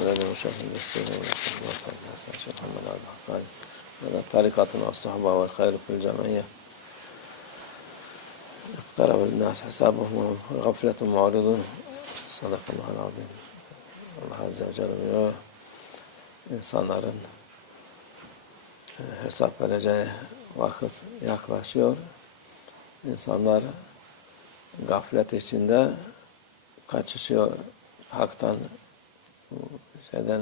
ولد وشرف المسلمين ورحمة الله تعالى شيخ محمد عبد الحقاني هذا طريقتنا الصحبة والخير في الجمعية اقترب الناس حسابهم وهم غفلة معرضون صدق الله العظيم Allah Azze ve Celle diyor insanların e, hesap vereceği vakit yaklaşıyor. İnsanlar gaflet içinde kaçışıyor haktan şeyden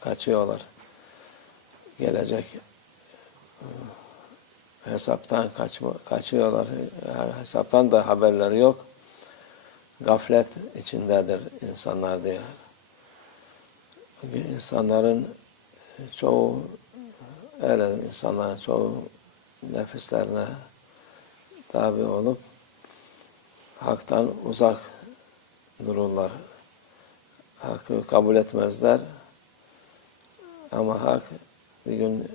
kaçıyorlar. Gelecek e, hesaptan kaçma, kaçıyorlar. Yani hesaptan da haberleri yok. Gaflet içindedir insanlar diyor. İnsanların çoğu öyle insanların çoğu nefislerine tabi olup haktan uzak dururlar. Hakkı kabul etmezler. Ama hak bir gün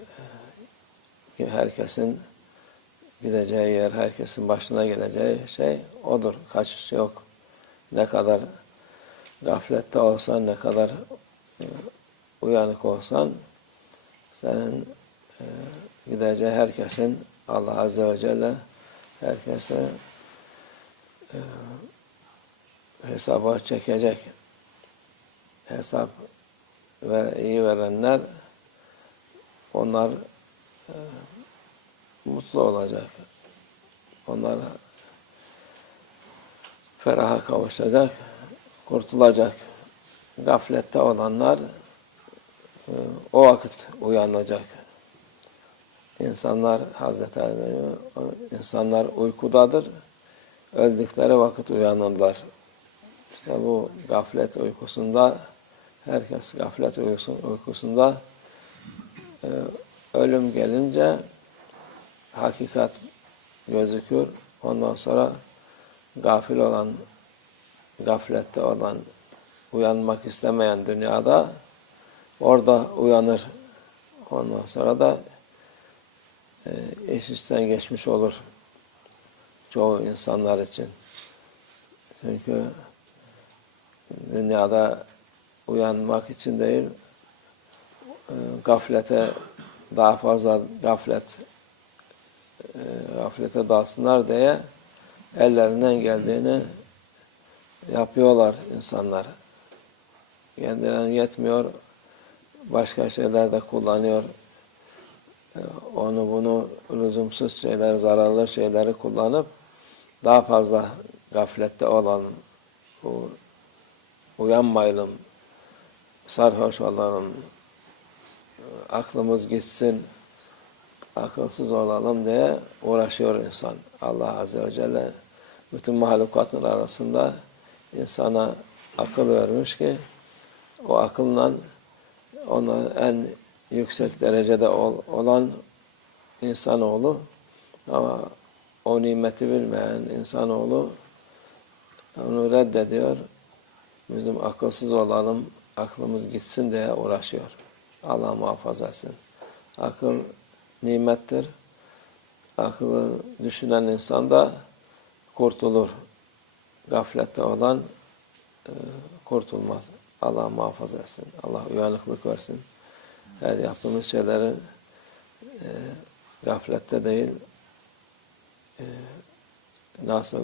herkesin gideceği yer, herkesin başına geleceği şey odur. Kaçış yok. Ne kadar gaflette olsan, ne kadar e, uyanık olsan senin e, gideceği herkesin Allah Azze ve Celle herkese e, hesaba çekecek. Hesap ver, iyi verenler onlar e, mutlu olacak. Onlar feraha kavuşacak, kurtulacak. Gaflette olanlar e, o vakit uyanacak. İnsanlar Hazreti Ali insanlar uykudadır. Öldükleri vakit uyanırlar. İşte bu gaflet uykusunda herkes gaflet uykusunda e, ölüm gelince hakikat gözükür. Ondan sonra gafil olan, gaflette olan, uyanmak istemeyen dünyada orada uyanır. Ondan sonra da e, iş işten geçmiş olur. Çoğu insanlar için. Çünkü dünyada uyanmak için değil, e, gaflete daha fazla gaflet e, gaflete dalsınlar diye ellerinden geldiğini yapıyorlar insanlar. Kendilerine yetmiyor, başka şeyler de kullanıyor. E, onu bunu lüzumsuz şeyler, zararlı şeyleri kullanıp daha fazla gaflette olan bu uyanmayalım, sarhoş olalım, aklımız gitsin, akılsız olalım diye uğraşıyor insan. Allah Azze ve Celle bütün mahlukatın arasında insana akıl vermiş ki o akılla ona en yüksek derecede olan insanoğlu ama o nimeti bilmeyen insanoğlu onu reddediyor. Bizim akılsız olalım, aklımız gitsin diye uğraşıyor. Allah muhafaza etsin. Akıl nimettir. Akıllı düşünen insan da kurtulur. Gaflette olan e, kurtulmaz. Allah muhafaza etsin. Allah uyanıklık versin. Her yaptığımız şeyleri e, gaflette değil e, nasıl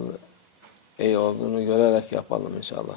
iyi olduğunu görerek yapalım inşallah.